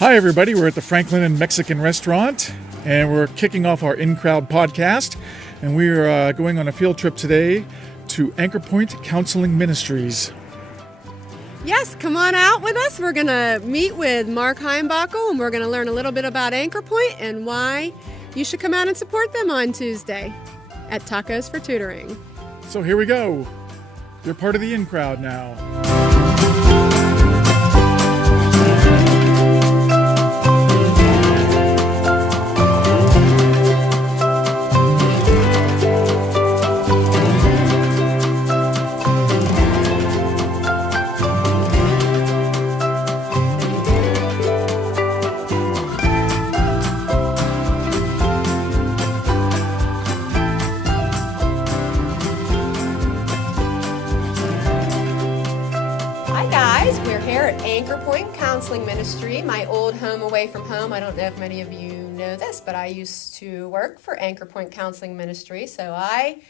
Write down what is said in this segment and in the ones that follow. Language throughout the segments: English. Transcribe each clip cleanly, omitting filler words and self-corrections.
Hi, everybody. We're at the Franklin and Mexican Restaurant, and we're kicking off our In-Crowd podcast. And we're going on a field trip today to Anchorpoint Counseling Ministries. Yes, come on out with us. We're going to meet with Mark Heimbachel, and we're going to learn a little bit about Anchorpoint and why you should come out and support them on Tuesday at Tacos for Tutoring. So here we go. You're part of the In-Crowd now. Anchorpoint Counseling Ministry, my old home away from home. I don't know if many of you know this, but I used to work for Anchorpoint Counseling Ministry, so I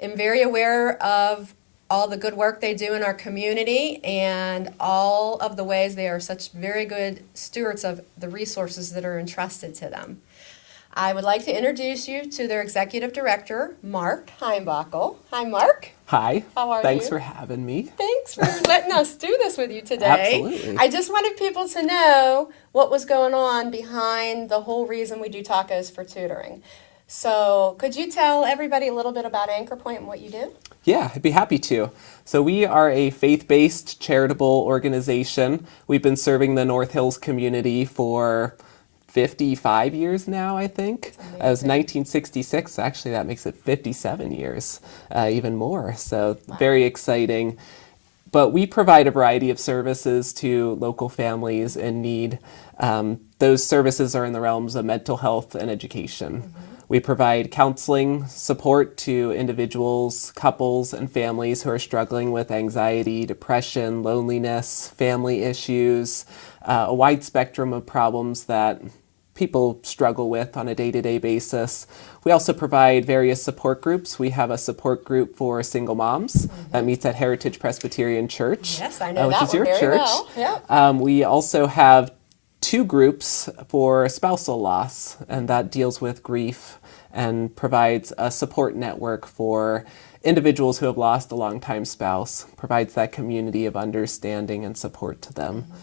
am very aware of all the good work they do in our community and all of the ways they are such very good stewards of the resources that are entrusted to them. I would like to introduce you to their executive director, Mark Heimbachel. Hi, Mark. Hi. How are you? Thanks for having me. Thanks for letting us do this with you today. Absolutely. I just wanted people to know what was going on behind the whole reason we do Tacos for Tutoring. So could you tell everybody a little bit about Anchorpoint and what you do? Yeah, I'd be happy to. So we are a faith-based charitable organization. We've been serving the North Hills community for 55 years now, I think. It was 1966. Actually, that makes it 57 years, even more. So wow. Very exciting. But we provide a variety of services to local families in need. Those services are in the realms of mental health and education. Mm-hmm. We provide counseling support to individuals, couples, and families who are struggling with anxiety, depression, loneliness, family issues, a wide spectrum of problems that people struggle with on a day-to-day basis. We also provide various support groups. We have a support group for single moms that meets at Heritage Presbyterian Church. Yes, I know that which is your very church. Well. Yep. We also have 2 groups for spousal loss, and that deals with grief and provides a support network for individuals who have lost a longtime spouse, provides that community of understanding and support to them. Mm-hmm.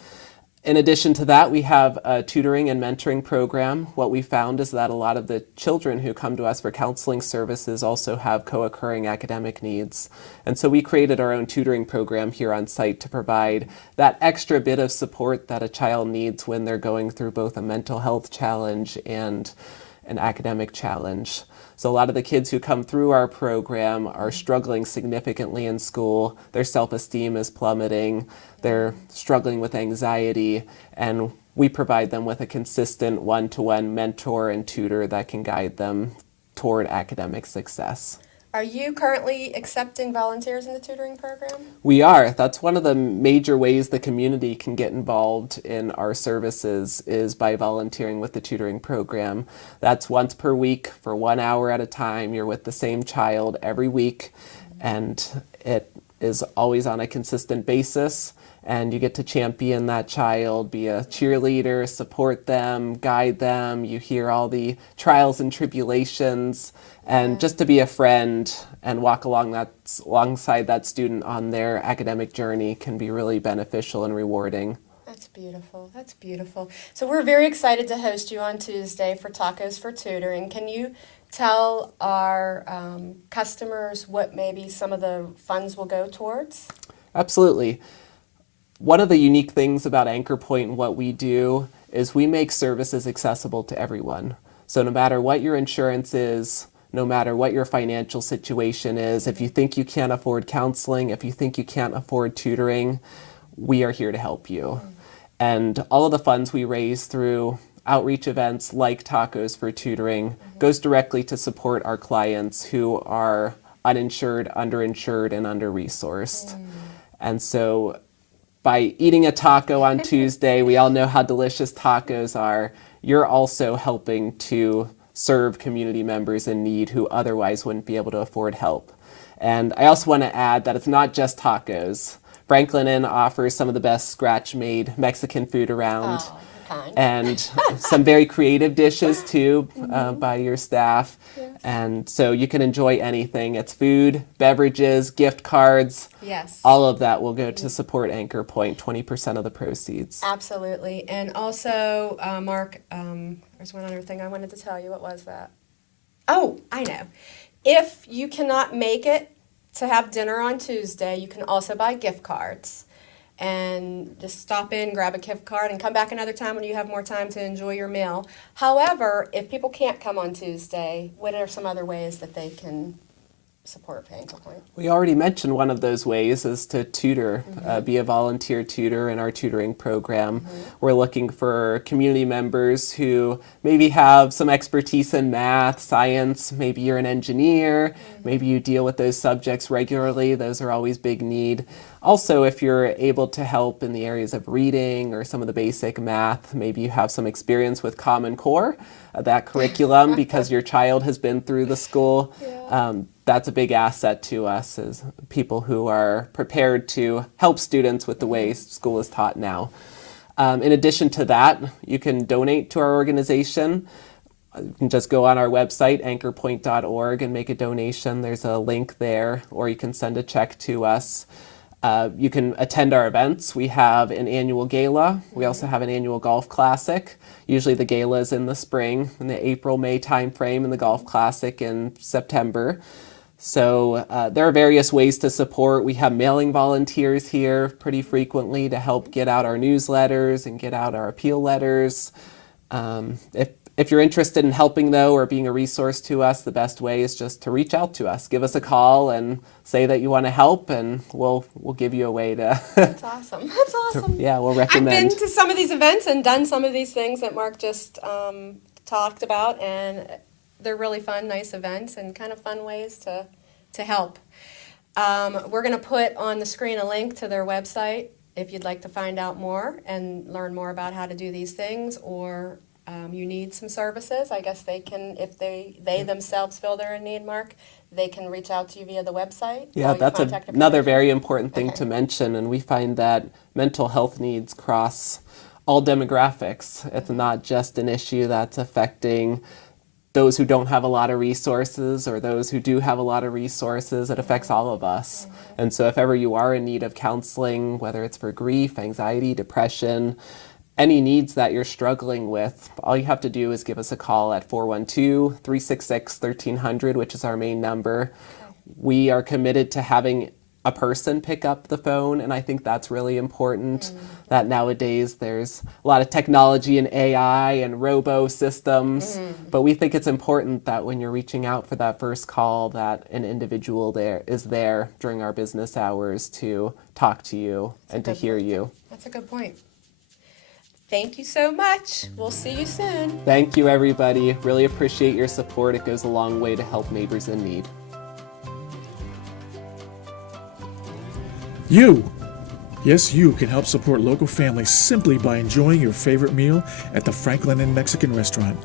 In addition to that, we have a tutoring and mentoring program. What we found is that a lot of the children who come to us for counseling services also have co-occurring academic needs. And so we created our own tutoring program here on site to provide that extra bit of support that a child needs when they're going through both a mental health challenge and an academic challenge. So a lot of the kids who come through our program are struggling significantly in school. Their self-esteem is plummeting. They're struggling with anxiety, and we provide them with a consistent one-to-one mentor and tutor that can guide them toward academic success. Are you currently accepting volunteers in the tutoring program? We are. That's one of the major ways the community can get involved in our services is by volunteering with the tutoring program. That's once per week for 1 hour at a time. You're with the same child every week, and it is always on a consistent basis. And you get to champion that child, be a cheerleader, support them, guide them. You hear all the trials and tribulations, and just to be a friend and walk alongside that student on their academic journey can be really beneficial and rewarding. That's beautiful. That's beautiful. So we're very excited to host you on Tuesday for Tacos for Tutoring. Can you tell our customers what maybe some of the funds will go towards? Absolutely. One of the unique things about Anchorpoint and what we do is we make services accessible to everyone. So no matter what your insurance is, no matter what your financial situation is, if you think you can't afford counseling, if you think you can't afford tutoring, we are here to help you. And all of the funds we raise through outreach events like Tacos for Tutoring goes directly to support our clients who are uninsured, underinsured, and under-resourced. And so by eating a taco on Tuesday, we all know how delicious tacos are. You're also helping to serve community members in need who otherwise wouldn't be able to afford help. And I also want to add that it's not just tacos. Franklin Inn offers some of the best scratch-made Mexican food around. Oh, kind. And some very creative dishes too by your staff. Yes. And so you can enjoy anything. It's food, beverages, gift cards. Yes. All of that will go to support Anchorpoint, 20% of the proceeds. Absolutely. And also, Mark, there's one other thing I wanted to tell you. What was that? Oh, I know. If you cannot make it to have dinner on Tuesday, you can also buy gift cards. And just stop in, grab a gift card, and come back another time when you have more time to enjoy your meal. However, if people can't come on Tuesday, what are some other ways that they can support Anchorpoint? We already mentioned one of those ways is to tutor, be a volunteer tutor in our tutoring program. We're looking for community members who maybe have some expertise in math, science, maybe you're an engineer, maybe you deal with those subjects regularly, those are always big need. Also, if you're able to help in the areas of reading or some of the basic math, maybe you have some experience with Common Core, that curriculum, because your child has been through the school. That's a big asset to us as people who are prepared to help students with the way school is taught now. In addition to that, you can donate to our organization. You can just go on our website, anchorpoint.org, and make a donation. There's a link there, or you can send a check to us. You can attend our events. We have an annual gala. We also have an annual golf classic. Usually the gala is in the spring, in the April-May timeframe, and the golf classic in September. So there are various ways to support. We have mailing volunteers here pretty frequently to help get out our newsletters and get out our appeal letters. If you're interested in helping, though, or being a resource to us, the best way is just to reach out to us. Give us a call and say that you want to help, and we'll give you a way to... That's awesome. That's awesome. We'll recommend. I've been to some of these events and done some of these things that Mark just talked about, and they're really fun, nice events, and kind of fun ways to help. We're going to put on the screen a link to their website if you'd like to find out more and learn more about how to do these things, or you need some services. I guess they can, if they themselves feel they're in need, Mark, they can reach out to you via the website. Yeah, that's another very important thing to mention, and we find that mental health needs cross all demographics. It's not just an issue that's affecting those who don't have a lot of resources or those who do have a lot of resources. It affects all of us. And so if ever you are in need of counseling, whether it's for grief, anxiety, depression, any needs that you're struggling with, all you have to do is give us a call at 412-366-1300, which is our main number. We are committed to having a person pick up the phone, and I think that's really important, that nowadays there's a lot of technology and AI and robo systems, but we think it's important that when you're reaching out for that first call, that an individual there is there during our business hours to talk to you and to hear you. That's a good point. Thank you so much. We'll see you soon. Thank you, everybody. Really appreciate your support. It goes a long way to help neighbors in need. Yes, you can help support local families simply by enjoying your favorite meal at the Franklin Inn Mexican restaurant.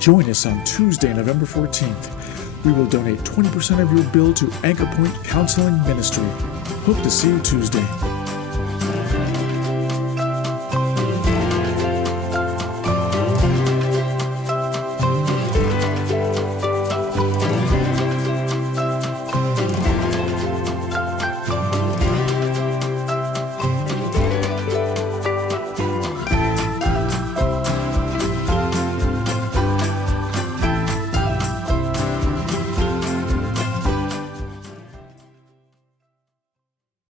Join us on Tuesday, November 14th. We will donate 20% of your bill to Anchorpoint Counseling Ministry. Hope to see you Tuesday.